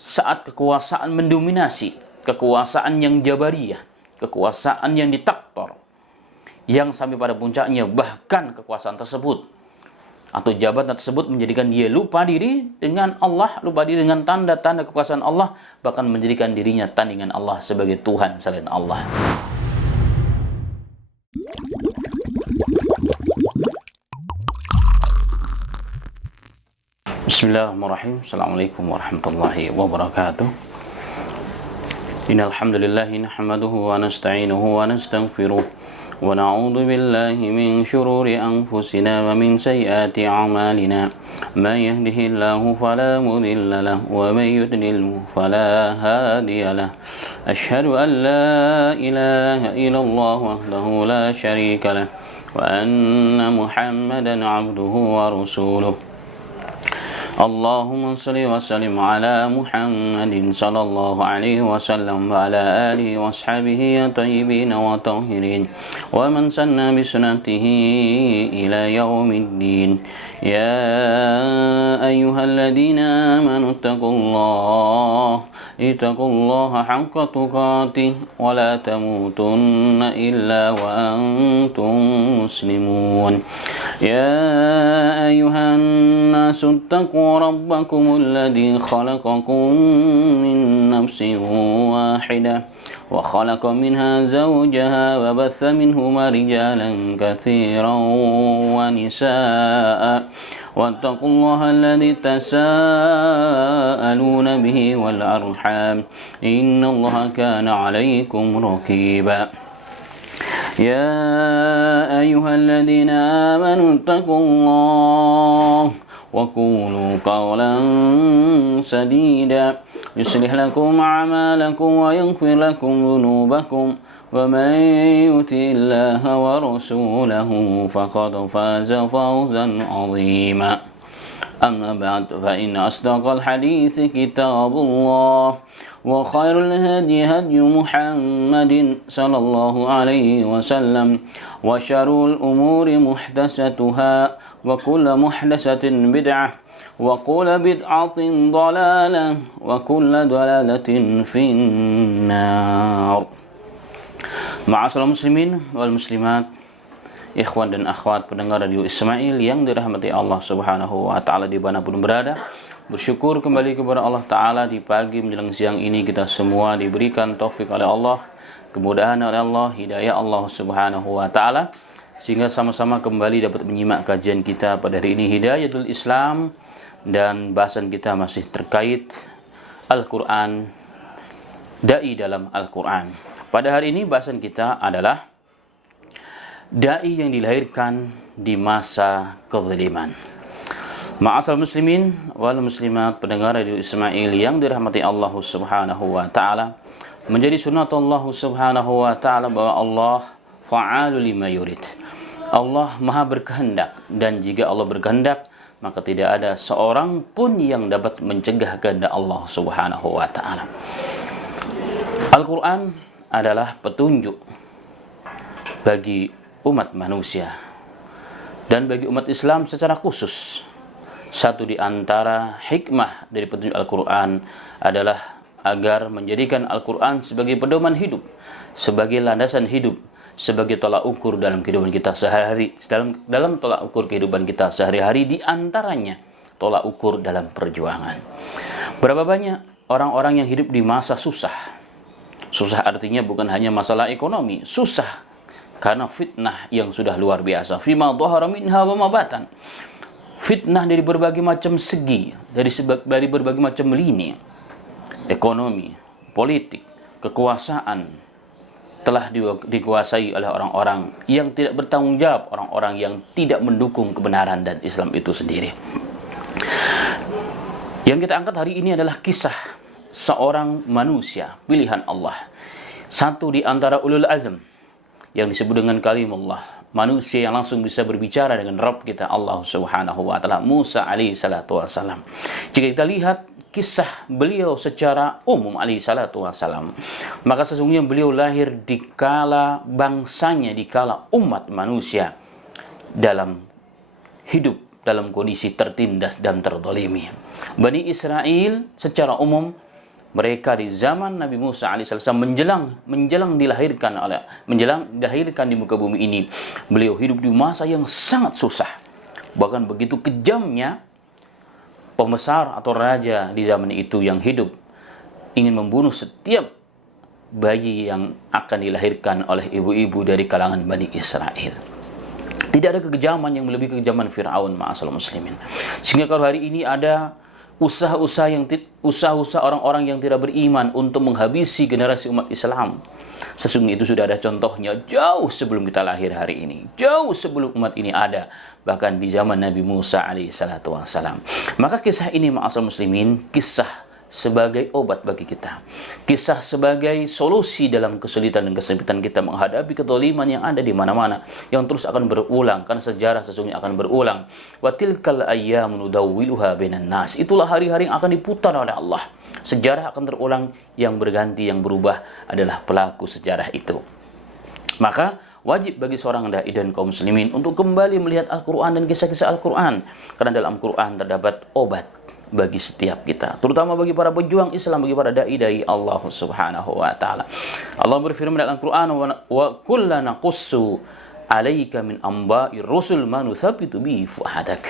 saat kekuasaan mendominasi, kekuasaan yang jabariyah, kekuasaan yang diktator, yang sampai pada puncaknya bahkan kekuasaan tersebut atau jabatan tersebut menjadikan dia lupa diri dengan Allah, lupa diri dengan tanda-tanda kekuasaan Allah, bahkan menjadikan dirinya tandingan Allah sebagai Tuhan selain Allah. Bismillahirrahmanirrahim. Assalamualaikum warahmatullahi wabarakatuh. Innal hamdalillah nahmaduhu wa nasta'inuhu wa nastaghfiruh wa na'udzu billahi min shururi anfusina wa min sayyiati a'malina. Man yahdihillahu fala mudilla lahu wa man yudlilhu fala hadiya lahu. Asyhadu an la ilaha illallah wahdahu la syarika lahu wa anna Muhammadan 'abduhu wa rasuluh. Allahumma salli wa sallim ala Muhammadin sallallahu alaihi wasallam wa ala alihi wa ashabihi tayyibin wa tahirin wa man sanna bi sunnatihi ila yaumiddin. Ya ayyuhalladzina amanu ittaqullaha haqqa tuqatih wa la tamutunna illa wa antum muslimun. Ya ayyuhan nasu ittaqu rabbakum alladzi khalaqakum min nafsin wahidah wa khalaqa minha zawjaha wa batha minhuma rijalan katsiran wa nisaa wattaqullaha alladzi tasaaluna bihi wal arham innallaha kana 'alaykum raqiba. Ya ayyuhalladzina amanu ittaqullaha wa qulu qawlan sadida yuslih lakum a'malakum wa yaghfir lakum dhunubakum wa man yuti'illaha wa rasulahu faqad faza fawzan 'azima. Amma ba'd, fa inna asdaqal hadithi kitabullah wa khairul hadi hadi Muhammadin sallallahu alaihi wasallam wa syarrul umuri muhdatsatuha wa kullu muhdatsatin bid'ah wa kullu bid'atin dhalalah wa kullu dhalalatin finnar. Ma'asyiral muslimin wal muslimat, ikhwan dan akhwat pendengar Radio Ismail yang dirahmati Allah Subhanahu wa taala dimanapun berada. Bersyukur kembali kepada Allah Ta'ala di pagi menjelang siang ini kita semua diberikan taufik oleh Allah, kemudahan oleh Allah, hidayah Allah Subhanahu wa Ta'ala, sehingga sama-sama kembali dapat menyimak kajian kita pada hari ini, Hidayatul Islam, dan bahasan kita masih terkait Al-Quran, Da'i dalam Al-Quran. Pada hari ini bahasan kita adalah Da'i yang dilahirkan di masa kezaliman. Ma'asal muslimin wal muslimat pendengar Radio Ismail yang dirahmati Allah Subhanahu wa taala, menjadi sunat Allah Subhanahu wa taala bahwa Allah fa'alu lima yurid. Allah Maha berkehendak, dan jika Allah berkehendak maka tidak ada seorang pun yang dapat mencegah kehendak Allah Subhanahu wa taala. Al-Qur'an adalah petunjuk bagi umat manusia dan bagi umat Islam secara khusus. Satu di antara hikmah dari petunjuk Al-Quran adalah agar menjadikan Al-Quran sebagai pedoman hidup, sebagai landasan hidup, sebagai tolak ukur dalam kehidupan kita sehari-hari, dalam tolak ukur kehidupan kita sehari-hari, di antaranya tolak ukur dalam perjuangan. Berapa banyak orang-orang yang hidup di masa susah? Susah artinya bukan hanya masalah ekonomi, susah karena fitnah yang sudah luar biasa. Fima dhahara minha wa ma batan. Fitnah dari berbagai macam segi, dari berbagai macam lini, ekonomi, politik, kekuasaan telah dikuasai oleh orang-orang yang tidak bertanggung jawab, orang-orang yang tidak mendukung kebenaran dan Islam itu sendiri. Yang kita angkat hari ini adalah kisah seorang manusia pilihan Allah, satu di antara ulul azm yang disebut dengan kalimullah, manusia yang langsung bisa berbicara dengan Rabb kita Allah Subhanahu wa taala, Musa alaihi salatu wasalam. Jika kita lihat kisah beliau secara umum alaihi salatu wasalam, maka sesungguhnya beliau lahir di kala bangsanya, di kala umat manusia dalam hidup dalam kondisi tertindas dan terdolimi. Bani Israel secara umum mereka di zaman Nabi Musa alaihissalam menjelang dilahirkan di muka bumi ini, beliau hidup di masa yang sangat susah. Bahkan begitu kejamnya pembesar atau raja di zaman itu yang hidup ingin membunuh setiap bayi yang akan dilahirkan oleh ibu-ibu dari kalangan Bani Israel. Tidak ada kekejaman yang melebihi kekejaman Fir'aun, ma'asal muslimin. Sehingga kalau hari ini ada usaha-usaha orang-orang yang tidak beriman untuk menghabisi generasi umat Islam, sesungguhnya itu sudah ada contohnya jauh sebelum kita lahir hari ini, jauh sebelum umat ini ada, bahkan di zaman Nabi Musa alaihissalatu wassalam. Maka kisah ini, ma'asal muslimin, kisah sebagai obat bagi kita, kisah sebagai solusi dalam kesulitan dan kesempitan kita menghadapi kezaliman yang ada di mana-mana, yang terus akan berulang, karena sejarah sesungguhnya akan berulang. Wa tilkal ayyamu nudawwiluha bainan nas. Itulah hari-hari yang akan diputar oleh Allah. Sejarah akan terulang, yang berganti, yang berubah adalah pelaku sejarah itu. Maka wajib bagi seorang dai dan kaum muslimin untuk kembali melihat Al-Quran dan kisah-kisah Al-Quran, karena dalam Al-Quran terdapat obat bagi setiap kita, terutama bagi para pejuang Islam, bagi para dai Allah Subhanahu wa taala. Allah berfirman dalam Al-Qur'an, wa kullana qussu alaika min amba'ir rusul ma nuthabbitu bihi fuadak.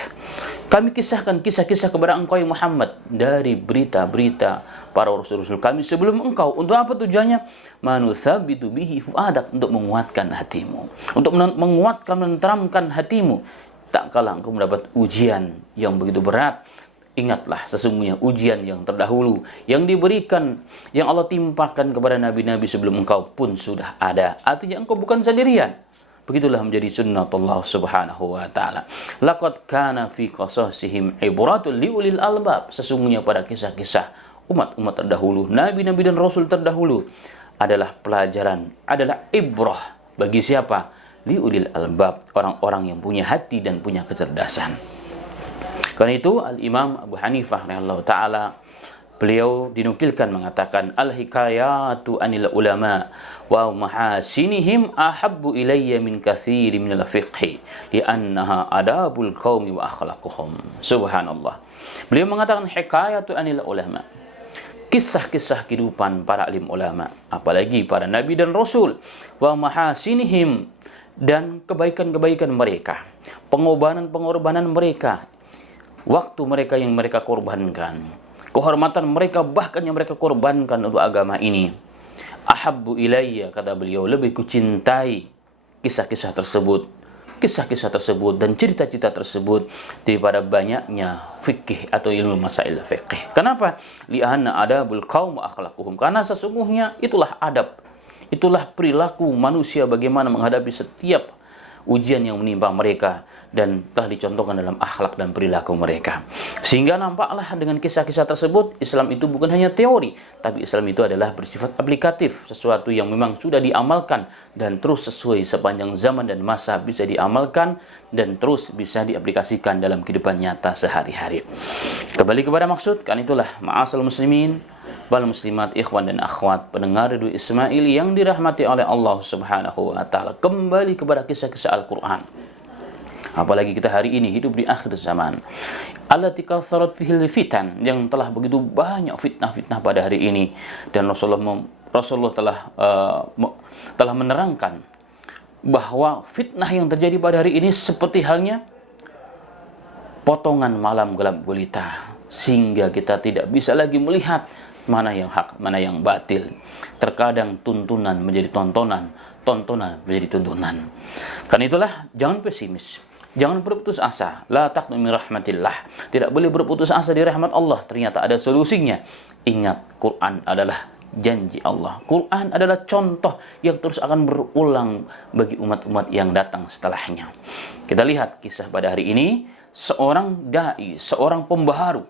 Kami kisahkan kisah-kisah kepada engkau Muhammad dari berita-berita para rasul-rasul kami sebelum engkau. Untuk apa tujuannya? Ma nuthabbitu bihi fuadak, untuk menguatkan hatimu, untuk menguatkan, menenteramkan hatimu tak kala engkau mendapat ujian yang begitu berat. Ingatlah, sesungguhnya ujian yang terdahulu yang diberikan, yang Allah timpakan kepada nabi-nabi sebelum engkau pun sudah ada. Artinya engkau bukan sendirian. Begitulah menjadi sunnatullah subhanahu wa ta'ala. Laqad kana fi qasasihim ibratul liulil albab. Sesungguhnya pada kisah-kisah umat-umat terdahulu, nabi-nabi dan rasul terdahulu, adalah pelajaran, adalah ibrah bagi siapa? Liulil albab, orang-orang yang punya hati dan punya kecerdasan. Karena itu Al-Imam Abu Hanifah radhiyallahu ta'ala, beliau dinukilkan mengatakan, al-hikayatu anil ulama wa mahasinihim ahabbu ilayya min katsiri minal fiqhi li'annaha adabul qaumi wa akhlaquhum. Subhanallah. Beliau mengatakan hikayatu anil ulama, kisah-kisah kehidupan para alim ulama, apalagi para nabi dan rasul, wa mahasinihim, dan kebaikan-kebaikan mereka, pengorbanan-pengorbanan mereka, waktu mereka yang mereka korbankan, kehormatan mereka bahkan yang mereka korbankan untuk agama ini. Ahabbu ilayya, kata beliau, lebih kucintai kisah-kisah tersebut dan cerita-cerita tersebut daripada banyaknya fikih atau ilmu masail fikih. Kenapa? Li'anna adabul qaum wa akhlaquhum, karena sesungguhnya itulah adab, itulah perilaku manusia bagaimana menghadapi setiap ujian yang menimpa mereka, dan telah dicontohkan dalam akhlak dan perilaku mereka. Sehingga nampaklah dengan kisah-kisah tersebut, Islam itu bukan hanya teori, tapi Islam itu adalah bersifat aplikatif, sesuatu yang memang sudah diamalkan dan terus sesuai sepanjang zaman dan masa bisa diamalkan dan terus bisa diaplikasikan dalam kehidupan nyata sehari-hari. Kembali kepada maksud, kan itulah ma'asal muslimin wal muslimat, ikhwan dan akhwat pendengar Radio Ismail yang dirahmati oleh Allah Subhanahu wa taala, kembali kepada kisah-kisah Al-Qur'an. Apalagi kita hari ini hidup di akhir zaman, allati katharat fihil fitan, yang telah begitu banyak fitnah-fitnah pada hari ini, dan Rasulullah telah menerangkan bahwa fitnah yang terjadi pada hari ini seperti halnya potongan malam gelap gulita, sehingga kita tidak bisa lagi melihat mana yang hak, mana yang batil. Terkadang tuntunan menjadi tontonan, tontonan menjadi tuntunan. Karena itulah jangan pesimis, jangan berputus asa. La taqnatu min rahmatillah. Tidak boleh berputus asa di rahmat Allah. Ternyata ada solusinya. Ingat, Quran adalah janji Allah. Quran adalah contoh yang terus akan berulang bagi umat-umat yang datang setelahnya. Kita lihat kisah pada hari ini, seorang dai, seorang pembaharu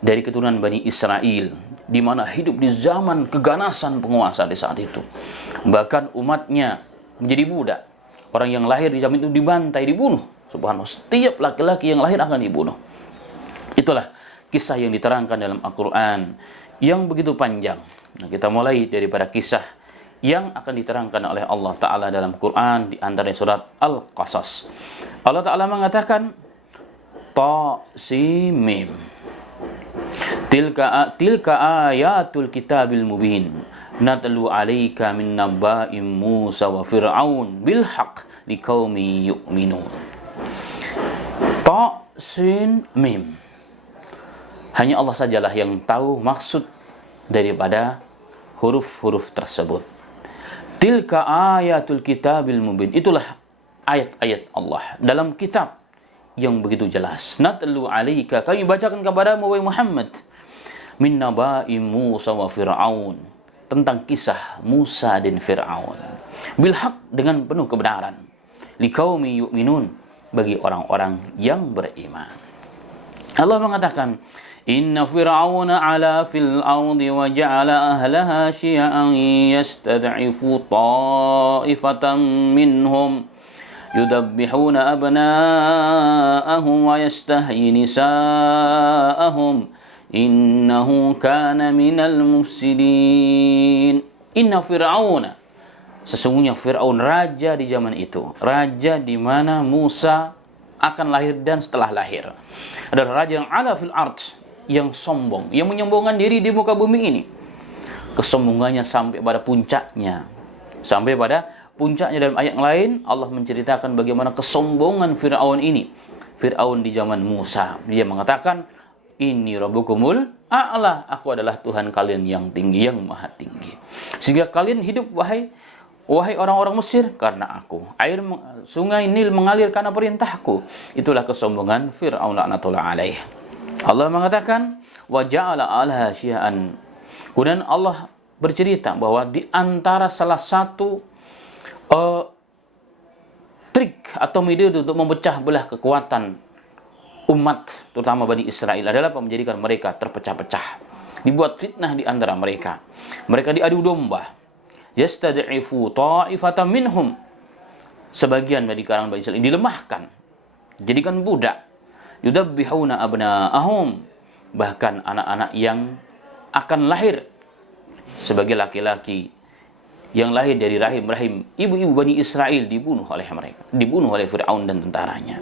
dari keturunan Bani Israel, di mana hidup di zaman keganasan penguasa di saat itu. Bahkan umatnya menjadi budak. Orang yang lahir di zaman itu dibantai, dibunuh. Subhanallah, setiap laki-laki yang lahir akan dibunuh. Itulah kisah yang diterangkan dalam Al-Quran yang begitu panjang. Nah, kita mulai daripada kisah yang akan diterangkan oleh Allah Ta'ala dalam Quran, di antara surat Al-Qasas. Allah Ta'ala mengatakan, Ta-Sim-Mim. Tilka ayatul kitabil mubin natlu 'alaika min naba'i Musa wa Fir'aun bil haqq liqaumin yu'minun. Ta, sin, mim. Hanya Allah sajalah yang tahu maksud daripada huruf-huruf tersebut. Tilka ayatul kitabil mubin. Itulah ayat-ayat Allah dalam kitab yang begitu jelas. Natlu 'alaika, kami bacakan kepadamu wahai Muhammad, min naba'i Musa wa Fir'aun, tentang kisah Musa dan Fir'aun, bil haq, dengan penuh kebenaran, liqaumi yu'minun, bagi orang-orang yang beriman. Allah mengatakan, inna fir'auna 'ala fil ardi wa ja'ala ahlaha syi'an yastad'ifu ta'ifatan minhum yudabbihuna abna'ahum wa yastahyi nisa'ahum innahu kana minal mufsidin. Inna fir'auna, sesungguhnya Fir'aun, raja di zaman itu, raja di mana Musa akan lahir dan setelah lahir, adalah raja yang ala fil ard, yang sombong, yang menyombongkan diri di muka bumi ini. Kesombongannya sampai pada puncaknya. Sampai pada puncaknya dalam ayat yang lain Allah menceritakan bagaimana kesombongan Fir'aun ini. Fir'aun di zaman Musa, dia mengatakan, Inni rabbukumul a'la, aku adalah Tuhan kalian yang tinggi, yang maha tinggi. Sehingga kalian hidup wahai orang-orang Mesir karena aku. Sungai Nil mengalir karena perintahku. Itulah kesombongan Fir'aun laknatullah alaih. Allah mengatakan wa ja'ala 'alaha syi'an. Kemudian Allah bercerita bahwa di antara salah satu trik atau metode untuk memecah belah kekuatan umat, terutama Bani Israel, adalah menjadikan mereka terpecah-pecah. Dibuat fitnah di antara mereka. Mereka diadu domba. Yastad'ifu ta'ifatan minhum. Sebagian dari kalangan Bani Israel dilemahkan, jadikan budak. Yudabbihuna abna'ahum. Bahkan anak-anak yang akan lahir sebagai laki-laki, yang lahir dari rahim-rahim ibu-ibu Bani Israel, dibunuh oleh mereka, dibunuh oleh Fir'aun dan tentaranya.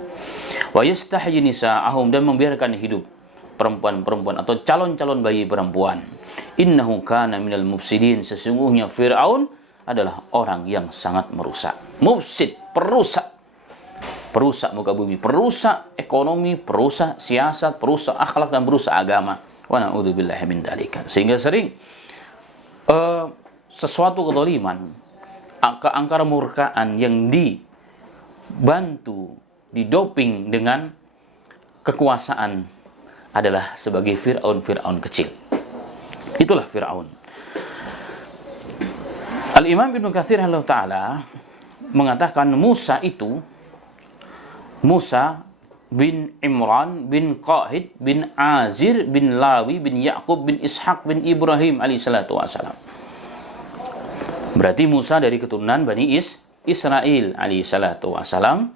Wa yastahyi nisa'ahum, dan membiarkan hidup perempuan-perempuan atau calon-calon bayi perempuan. Innahu kana minal mufsidin, sesungguhnya Fir'aun adalah orang yang sangat merusak. Mufsid, perusak. Perusak muka bumi, perusak ekonomi, perusak siasat, perusak akhlak, dan perusak agama. Wa na'udzubillahi min dzalika. Sehingga sering sesuatu kezaliman, keangkara murkaan yang dibantu, didoping dengan kekuasaan adalah sebagai Fir'aun kecil. Itulah Fir'aun. Al-Imam Ibnu Katsir rahimahullah ta'ala mengatakan Musa bin Imran bin Qahid bin Azir bin Lawi bin Ya'qub bin Ishaq bin Ibrahim alaihissalatu wassalam. Berarti Musa dari keturunan Bani Israel alaihissalatu wassalam,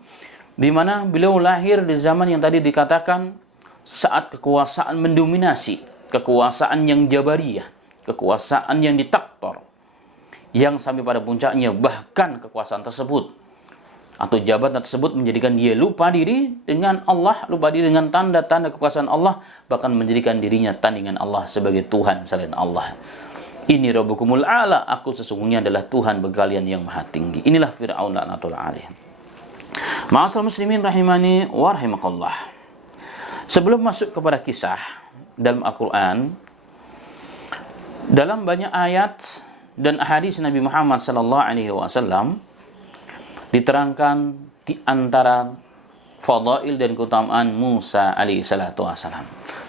di mana beliau lahir di zaman yang tadi dikatakan saat kekuasaan mendominasi, kekuasaan yang jabariyah, kekuasaan yang diktator, yang sampai pada puncaknya bahkan kekuasaan tersebut atau jabatan tersebut menjadikan dia lupa diri dengan Allah, lupa diri dengan tanda-tanda kekuasaan Allah, bahkan menjadikan dirinya tandingan Allah sebagai Tuhan selain Allah. Ini rabbukumul a'la, aku sesungguhnya adalah Tuhan bagi kalian yang maha tinggi. Inilah Fir'aun laknatullah alaih. Ma'asal muslimin rahimani wa rahimakallah. Sebelum masuk kepada kisah dalam Al-Quran, dalam banyak ayat dan hadis Nabi Muhammad SAW diterangkan di antara fadail dan keutamaan Musa alaihissalatu wassalam.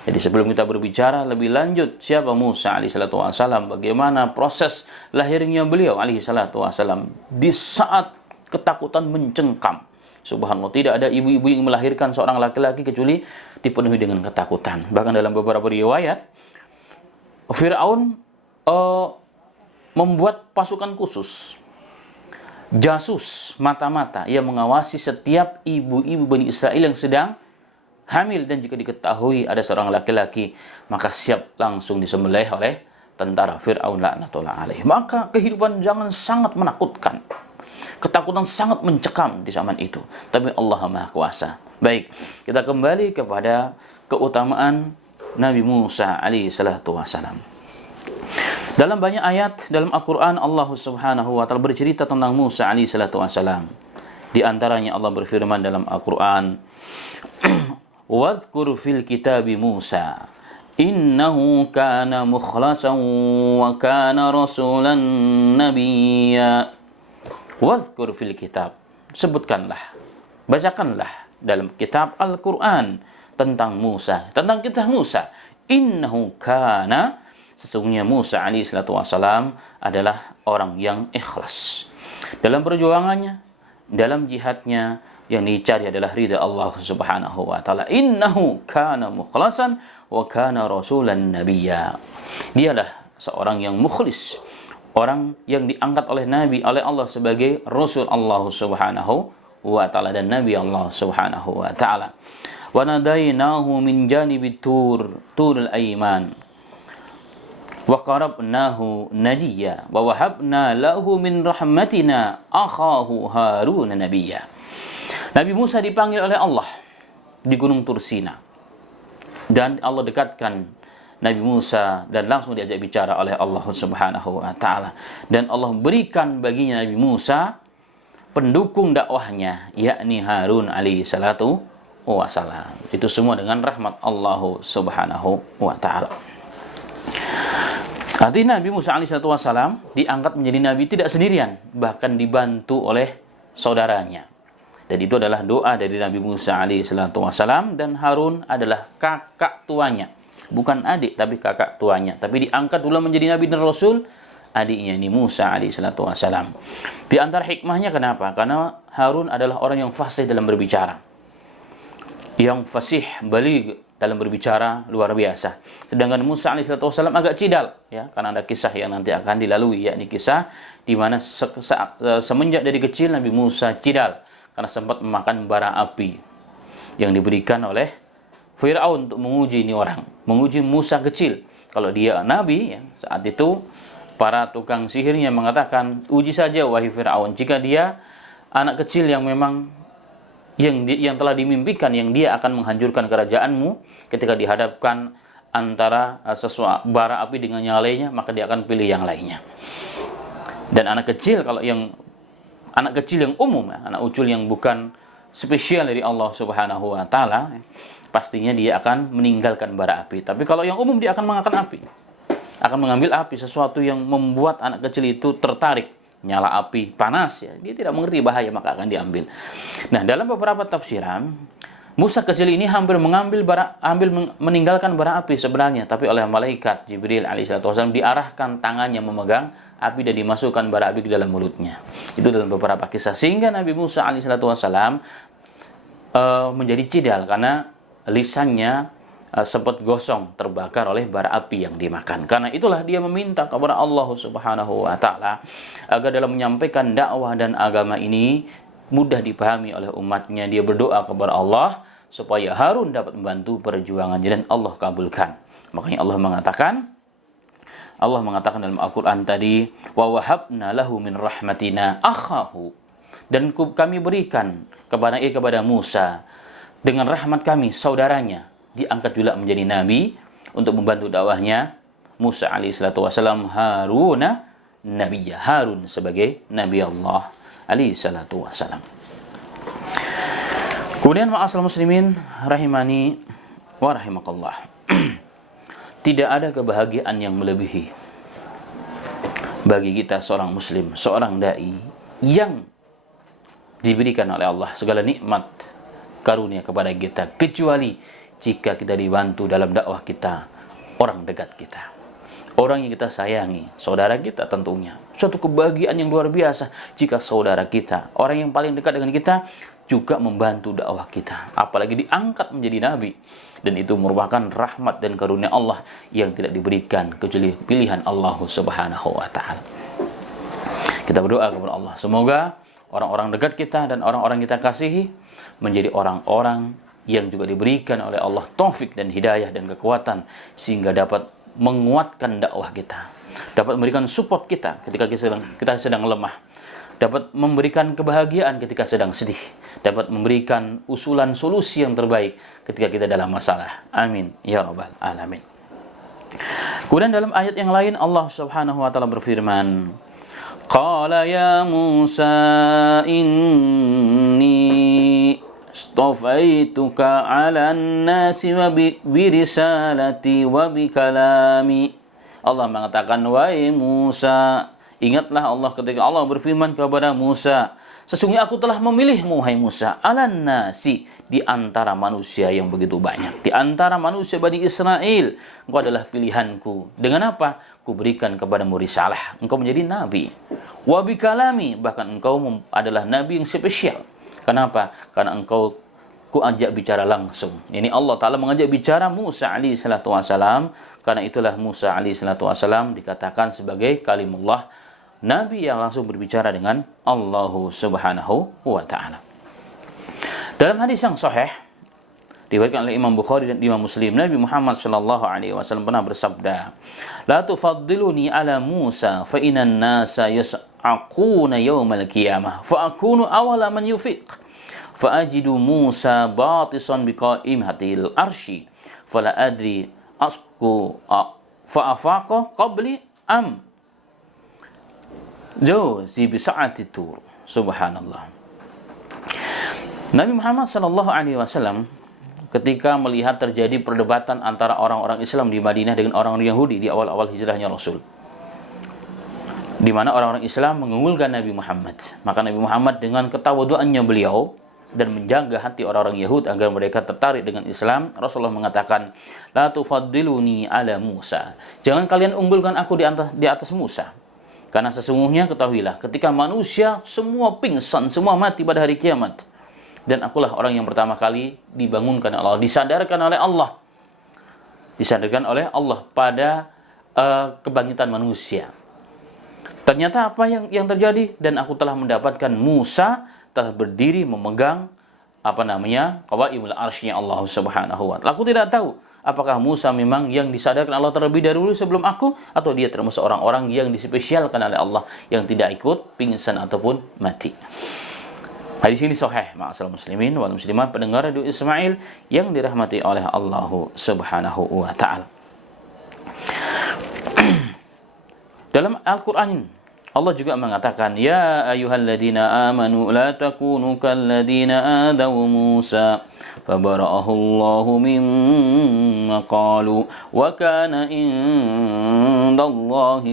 Jadi sebelum kita berbicara lebih lanjut siapa Musa alaihissalatu wassalam, bagaimana proses lahirnya beliau alaihissalatu wassalam di saat ketakutan mencengkam. Subhanallah, tidak ada ibu-ibu yang melahirkan seorang laki-laki kecuali dipenuhi dengan ketakutan. Bahkan dalam beberapa riwayat, Fir'aun membuat pasukan khusus, jasus mata-mata yang mengawasi setiap ibu-ibu Bani Israel yang sedang hamil, dan jika diketahui ada seorang laki-laki maka siap langsung disembelih oleh tentara Fir'aun laknatullah alaih. Maka kehidupan jangan sangat menakutkan, ketakutan sangat mencekam di zaman itu, tapi Allah Maha Kuasa. Baik, kita kembali kepada keutamaan Nabi Musa alaihi salatu wasalam. Dalam banyak ayat dalam Al-Quran, Allah subhanahu wa ta'ala bercerita tentang Musa alaihi salatu wasalam. Di antaranya Allah berfirman dalam Al-Quran, "Wadhkur fil kitabi Musa, innahu kana mukhlasan wa kana rasulan nabiyya." Wadhkur fil kitab, sebutkanlah, bacakanlah dalam kitab Al-Quran tentang Musa, tentang kisah Musa. Innahu kana, sesungguhnya Musa alaihi salatu wasalam adalah orang yang ikhlas dalam perjuangannya, dalam jihadnya. Yang dicari adalah ridha Allah subhanahu wa ta'ala. Innahu kana mukhlasan wa kana rasulan nabiyya. Dialah seorang yang mukhlis, orang yang diangkat oleh Nabi, oleh Allah sebagai Rasul Allah subhanahu wa ta'ala dan Nabi Allah subhanahu wa ta'ala. Wa nadainahu min janibit turul aiman wa qarabnahu najiyya wa wahabna lahu min rahmatina akhahu Harun nabiyya. Nabi Musa dipanggil oleh Allah di Gunung Tursina, dan Allah dekatkan Nabi Musa dan langsung diajak bicara oleh Allah subhanahu wa ta'ala. Dan Allah berikan baginya Nabi Musa pendukung dakwahnya, yakni Harun alaihi salatu wassalam. Itu semua dengan rahmat Allah subhanahu wa ta'ala. Artinya Nabi Musa alaihi salatu wassalam diangkat menjadi Nabi tidak sendirian, bahkan dibantu oleh saudaranya. Dan itu adalah doa dari Nabi Musa alaihi salatu wassalam, dan Harun adalah kakak tuanya. Bukan adik, tapi kakak tuanya. Tapi diangkat dulu menjadi Nabi dan Rasul, adiknya ini Musa alaihi salatu wassalam. Di antara hikmahnya kenapa? Karena Harun adalah orang yang fasih dalam berbicara. Yang fasih, baligh dalam berbicara luar biasa. Sedangkan Musa alaihi salatu wassalam agak cidal, ya, karena ada kisah yang nanti akan dilalui, yakni kisah di mana semenjak dari kecil Nabi Musa cidal karena sempat memakan bara api yang diberikan oleh Fir'aun untuk menguji ini orang, menguji Musa kecil. Kalau dia nabi, ya, saat itu para tukang sihirnya mengatakan, uji saja wahai Fir'aun, jika dia anak kecil yang memang yang telah dimimpikan yang dia akan menghancurkan kerajaanmu, ketika dihadapkan antara sesuatu bara api dengan yang lainnya, maka dia akan pilih yang lainnya. Dan anak kecil, kalau yang anak kecil yang umum, ya, anak ucul yang bukan spesial dari Allah subhanahu wa ta'ala, pastinya dia akan meninggalkan bara api. Tapi kalau yang umum, dia akan mengakan api, akan mengambil api, sesuatu yang membuat anak kecil itu tertarik. Nyala api, panas, ya, dia tidak mengerti bahaya, maka akan diambil. Nah, dalam beberapa tafsiran, Musa kecil ini hampir meninggalkan bara api sebenarnya, tapi oleh malaikat Jibril alaihissalam diarahkan tangannya memegang api dan dimasukkan bara api ke dalam mulutnya. Itu dalam beberapa kisah, sehingga Nabi Musa alaihissalam menjadi cidal karena lisannya sempat gosong terbakar oleh bara api yang dimakan. Karena itulah dia meminta kepada Allah subhanahu wa ta'ala agar dalam menyampaikan dakwah dan agama ini mudah dipahami oleh umatnya. Dia berdoa kepada Allah supaya Harun dapat membantu perjuangannya, dan Allah kabulkan. Makanya Allah mengatakan dalam Al-Quran tadi, wa wahabna lahu min rahmatina akhahu, dan kami berikan kepada Musa dengan rahmat kami saudaranya, diangkat juga menjadi nabi untuk membantu dakwahnya, Musa alaihi salatu wasallam, Haruna nabiyya, Harun sebagai Nabi Allah alaihi salatu wasallam. Kemudian ma'asal muslimin rahimani wa rahimakallah. Tidak ada kebahagiaan yang melebihi bagi kita seorang muslim, seorang dai yang diberikan oleh Allah segala nikmat karunia kepada kita, kecuali jika kita dibantu dalam dakwah kita orang dekat kita, orang yang kita sayangi, saudara kita tentunya. Suatu kebahagiaan yang luar biasa jika saudara kita, orang yang paling dekat dengan kita, juga membantu dakwah kita, apalagi diangkat menjadi nabi. Dan itu merupakan rahmat dan karunia Allah yang tidak diberikan kecuali pilihan Allah subhanahu wa ta'ala. Kita berdoa kepada Allah, semoga orang-orang dekat kita dan orang-orang kita kasihi menjadi orang-orang yang juga diberikan oleh Allah taufik dan hidayah dan kekuatan, sehingga dapat menguatkan dakwah kita, dapat memberikan support kita ketika kita sedang lemah, dapat memberikan kebahagiaan ketika sedang sedih, dapat memberikan usulan solusi yang terbaik ketika kita dalam masalah. Amin ya rabbal alamin. Kemudian dalam ayat yang lain Allah Subhanahu wa taala berfirman, Qala ya Musa inni astafaituka 'alan nasi wa birisalati wa bikalami. Allah mengatakan, wahai Musa, ingatlah Allah ketika Allah berfirman kepada Musa, sesungguhnya aku telah memilihmu, hai Musa, 'alan nasi, di antara manusia yang begitu banyak, di antara manusia Bani Israel, engkau adalah pilihanku. Dengan apa? Kuberikan kepadamu risalah, engkau menjadi nabi. Wa bikalami, bahkan engkau adalah nabi yang spesial. Kenapa? Karena engkau kuajak bicara langsung. Ini Allah Ta'ala mengajak bicara Musa alaihi salatu wassalam. Karena itulah Musa alaihi salatu wassalam dikatakan sebagai kalimullah, nabi yang langsung berbicara dengan Allah Subhanahu wa Ta'ala. Dalam hadis yang sahih diriwayatkan oleh Imam Bukhari dan Imam Muslim, Nabi Muhammad sallallahu alaihi wasallam pernah bersabda, "La tufaddiluni ala Musa fa inan nasa yas'aquna yaumal qiyamah fa akunu awala man yufiq fa ajidu Musa batisan biqa'imatil arsy fala adri asku fa afaqa qabli am juzi bi sa'ati tur." Subhanallah. Nabi Muhammad sallallahu alaihi wasallam ketika melihat terjadi perdebatan antara orang-orang Islam di Madinah dengan orang-orang Yahudi di awal-awal hijrahnya Rasul, di mana orang-orang Islam mengunggulkan Nabi Muhammad, maka Nabi Muhammad dengan ketawaduannya beliau dan menjaga hati orang-orang Yahudi agar mereka tertarik dengan Islam, Rasulullah mengatakan, "La tufaddiluni ala Musa." Jangan kalian unggulkan aku di atas Musa. Karena sesungguhnya ketahuilah, ketika manusia semua pingsan, semua mati pada hari kiamat, dan akulah orang yang pertama kali dibangunkan oleh Allah, disadarkan oleh Allah pada kebangkitan manusia. Ternyata apa yang terjadi? Dan aku telah mendapatkan Musa telah berdiri memegang qawaimul arsy-nya Allah Subhanahu wa taala. Aku tidak tahu apakah Musa memang yang disadarkan Allah terlebih dahulu sebelum aku, atau dia termasuk orang-orang yang dispesialkan oleh Allah yang tidak ikut pingsan ataupun mati. Hadis ini sahih, ma'asal muslimin wal muslimat, pendengar Radio Ismail yang dirahmati oleh Allah Subhanahu wa taala. Dalam Al-Qur'an Allah juga mengatakan, ya ayyuhalladzina amanu la takunu kalladzina adaw Musa fabara'ahu Allahu mimma qalu wa kana indallahi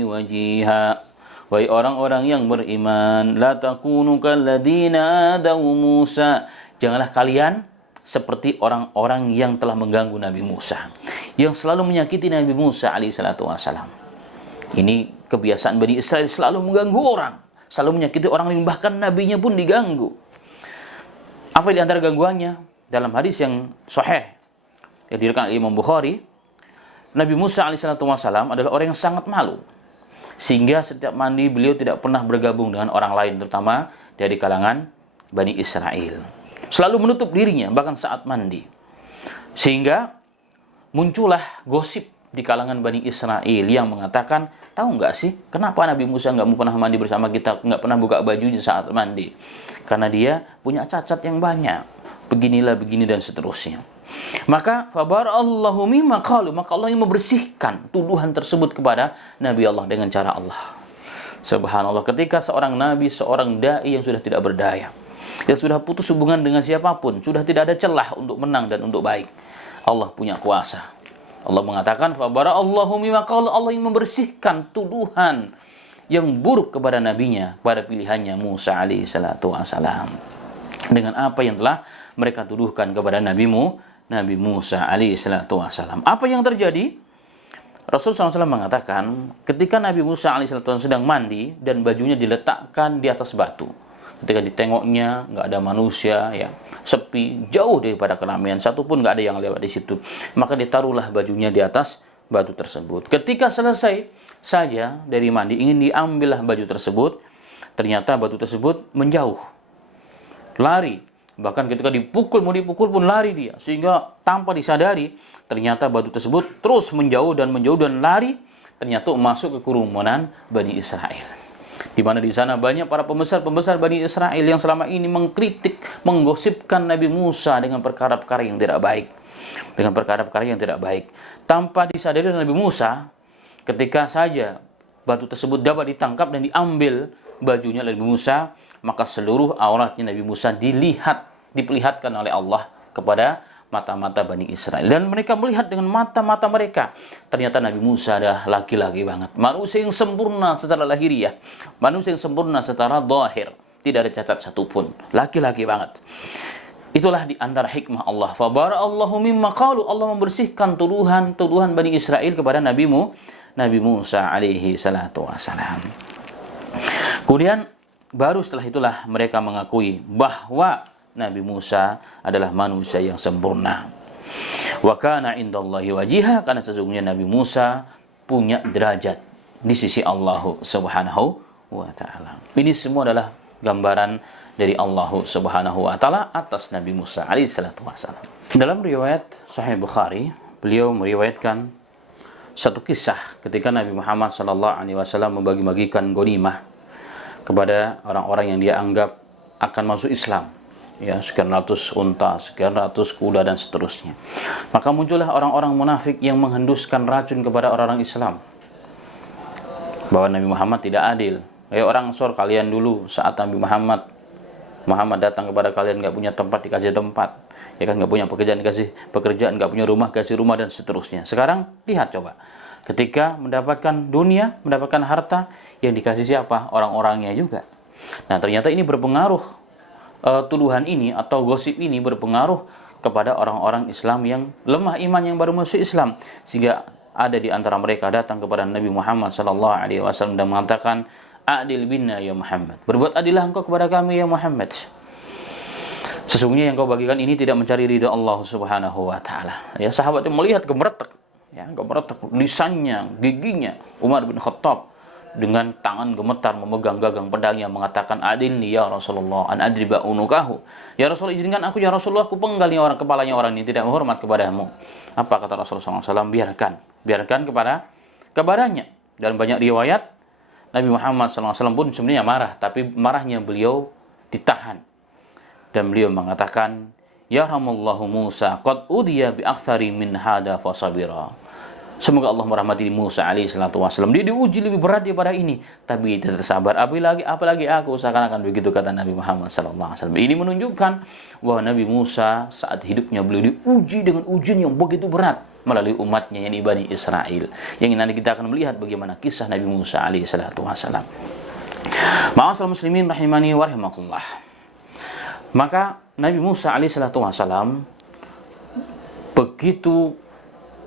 wajiha. Wahai orang-orang yang beriman, la takunu kalladzina adaw Musa, janganlah kalian seperti orang-orang yang telah mengganggu Nabi Musa, yang selalu menyakiti Nabi Musa alaihi salatu wasalam. Ini kebiasaan Bani Israel, selalu mengganggu orang, selalu menyakiti orang lain, bahkan nabinya pun diganggu. Apa di antara gangguannya? Dalam hadis yang sahih yang diriwayatkan oleh Imam Bukhari, Nabi Musa alaihi salatu wasalam adalah orang yang sangat malu, sehingga setiap mandi beliau tidak pernah bergabung dengan orang lain, terutama dari kalangan Bani Israel. Selalu menutup dirinya, bahkan saat mandi. Sehingga muncullah gosip di kalangan Bani Israel yang mengatakan, tahu nggak sih kenapa Nabi Musa nggak pernah mandi bersama kita, nggak pernah buka bajunya saat mandi? Karena dia punya cacat yang banyak, beginilah, begini, dan seterusnya. Maka fabarallahu mimma qalu, maka Allah yang membersihkan tuduhan tersebut kepada Nabi Allah dengan cara Allah. Subhanallah, ketika seorang nabi, seorang dai yang sudah tidak berdaya, yang sudah putus hubungan dengan siapapun, sudah tidak ada celah untuk menang dan untuk baik, Allah punya kuasa. Allah mengatakan fabarallahu mimma qalu, Allah yang membersihkan tuduhan yang buruk kepada nabinya, pada pilihannya Musa alaihi salatu wasalam, dengan apa yang telah mereka tuduhkan kepada Nabi Musa alaihi salatu wassalam. Apa yang terjadi? Rasulullah SAW mengatakan, ketika Nabi Musa alaihi salatu wassalam sedang mandi dan bajunya diletakkan di atas batu, ketika ditengoknya nggak ada manusia, ya, sepi, jauh daripada keramaian, satupun nggak ada yang lewat di situ, maka ditaruhlah bajunya di atas batu tersebut. Ketika selesai saja dari mandi, ingin diambillah baju tersebut, ternyata batu tersebut menjauh, lari. Bahkan ketika mau dipukul pun lari dia. Sehingga tanpa disadari, ternyata batu tersebut terus menjauh dan lari. Ternyata masuk ke kerumunan Bani Israel. Di mana di sana banyak para pembesar-pembesar Bani Israel yang selama ini mengkritik, menggosipkan Nabi Musa dengan perkara-perkara yang tidak baik. Dengan perkara-perkara yang tidak baik. Tanpa disadari Nabi Musa, ketika saja batu tersebut dapat ditangkap dan diambil bajunya Nabi Musa, maka seluruh auratnya Nabi Musa diperlihatkan oleh Allah kepada mata-mata Bani Israel. Dan mereka melihat dengan mata-mata mereka. Ternyata Nabi Musa adalah laki-laki banget. Manusia yang sempurna secara lahiriah. Manusia yang sempurna secara zahir. Tidak ada cacat satupun. Laki-laki banget. Itulah di antara hikmah Allah. Fabara'allahu mimma qalu. Allah membersihkan tuduhan Bani Israel kepada Nabi Musa alaihi salatu wassalam. Kemudian baru setelah itulah mereka mengakui bahwa Nabi Musa adalah manusia yang sempurna. Wa kana indallahi wajiha, karena sesungguhnya Nabi Musa punya derajat di sisi Allah Subhanahu wa taala. Ini semua adalah gambaran dari Allah Subhanahu wa taala atas Nabi Musa alaihi salatu wasallam. Dalam riwayat Sahih Bukhari, beliau meriwayatkan satu kisah ketika Nabi Muhammad sallallahu alaihi wasallam membagi-bagikan ghanimah kepada orang-orang yang dia anggap akan masuk Islam. Ya, sekian ratus unta, sekian ratus kuda, dan seterusnya. Maka muncullah orang-orang munafik yang menghenduskan racun kepada orang-orang Islam. Bahwa Nabi Muhammad tidak adil. Orang Ansor, kalian dulu saat Nabi Muhammad datang kepada kalian nggak punya tempat, dikasih tempat. Ya kan, nggak punya pekerjaan, dikasih pekerjaan, nggak punya rumah, kasih rumah, dan seterusnya. Sekarang lihat coba. Ketika mendapatkan dunia, mendapatkan harta, yang dikasih siapa? Orang-orangnya juga. Nah, ternyata ini berpengaruh. Tuduhan ini atau gosip ini berpengaruh kepada orang-orang Islam yang lemah iman, yang baru masuk Islam, sehingga ada di antara mereka datang kepada Nabi Muhammad sallallahu alaihi wasallam dan mengatakan, "Adil binna ya Muhammad." Berbuat adillah engkau kepada kami ya Muhammad. Sesungguhnya yang kau bagikan ini tidak mencari ridha Allah Subhanahu wa taala. Ya, sahabat yang melihat gemeretak, lisannya, giginya. Umar bin Khattab dengan tangan gemetar memegang gagang pedangnya mengatakan, "Adilni ya Rasulullah an adriba unukahu." Ya Rasulullah, izinkan aku ya Rasulullah, aku penggalnya kepalanya orang ini, tidak menghormat kepadamu. Apa kata Rasulullah SAW? Biarkan kepadanya. Dalam banyak riwayat Nabi Muhammad SAW pun sebenarnya marah, tapi marahnya beliau ditahan dan beliau mengatakan, "Ya Rasulullah Musa qad udiya bi aktsari min hada fasabira." Semoga Allah merahmati Musa alaihi salatu wasallam. Dia diuji lebih berat daripada ini, tapi dia tersabar. Apalagi aku, seakan-akan begitu kata Nabi Muhammad sallallahu alaihi wasallam. Ini menunjukkan bahwa Nabi Musa saat hidupnya beliau diuji dengan ujian yang begitu berat melalui umatnya, yang Bani Israel. Yang nanti kita akan melihat bagaimana kisah Nabi Musa alaihi salatu wasallam. Ma'asyiral muslimin rahimani wa rahimakumullah. Maka Nabi Musa alaihi salatu wasallam begitu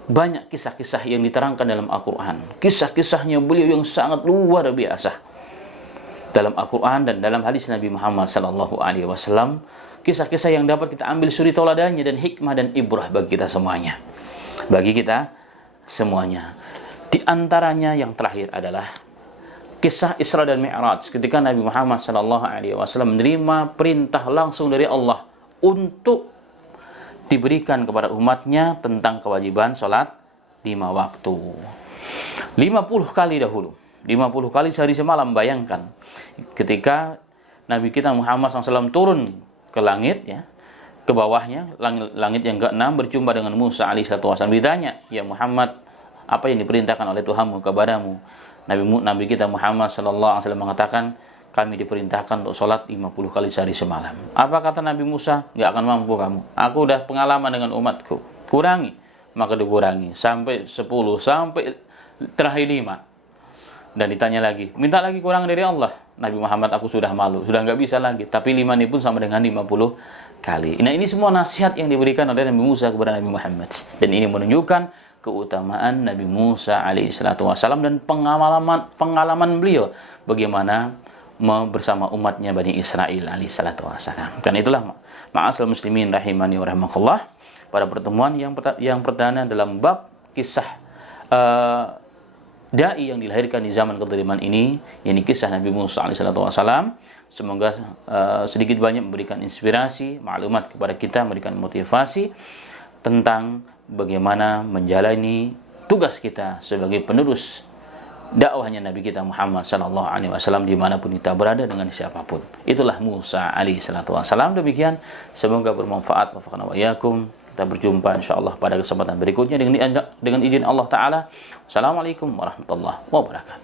banyak kisah-kisah yang diterangkan dalam Al-Quran. Kisah-kisahnya beliau yang sangat luar biasa dalam Al-Quran dan dalam hadis Nabi Muhammad sallallahu alaihi wasallam. Kisah-kisah yang dapat kita ambil suri tauladannya dan hikmah dan ibrah bagi kita semuanya. Di antaranya yang terakhir adalah kisah Isra dan Mi'raj, ketika Nabi Muhammad sallallahu alaihi wasallam menerima perintah langsung dari Allah untuk diberikan kepada umatnya tentang kewajiban sholat 5 waktu. 50 kali dahulu. 50 kali sehari semalam. Bayangkan ketika Nabi kita Muhammad SAW turun ke langit, ya, ke bawahnya, langit yang ke-6, berjumpa dengan Musa alaihissalam. Ditanya, "Ya Muhammad, apa yang diperintahkan oleh Tuhanmu kepadamu?" Nabi kita Muhammad SAW mengatakan, "Kami diperintahkan untuk sholat 50 kali sehari semalam." Apa kata Nabi Musa? "Nggak akan mampu kamu. Aku udah pengalaman dengan umatku. Kurangi." Maka dikurangi sampai 10, sampai terakhir 5. Dan ditanya lagi, "Minta lagi kurang dari Allah." Nabi Muhammad, "Aku sudah malu, sudah nggak bisa lagi." Tapi 5 ini pun sama dengan 50 kali. Nah, ini semua nasihat yang diberikan oleh Nabi Musa kepada Nabi Muhammad. Dan ini menunjukkan keutamaan Nabi Musa alaihissalatu wassalam dan pengalaman beliau bagaimana bersama umatnya Bani Israel alaihissalatu wassalam. Dan itulah ma'asal muslimin rahimani wa rahimakumullah, pada pertemuan yang perdana dalam bab kisah dai yang dilahirkan di zaman kezaliman ini, yakni kisah Nabi Musa alaihissalatu wassalam. Semoga sedikit banyak memberikan inspirasi, maklumat kepada kita, memberikan motivasi tentang bagaimana menjalani tugas kita sebagai penerus dakwahnya Nabi kita Muhammad sallallahu alaihi wasallam dimanapun kita berada dengan siapapun. Itulah Musa alaihi salatu wasallam. Demikian, semoga bermanfaat. Wafaqana wa iyyakum. Kita berjumpa insyaallah pada kesempatan berikutnya dengan izin Allah taala. Assalamualaikum warahmatullahi wabarakatuh.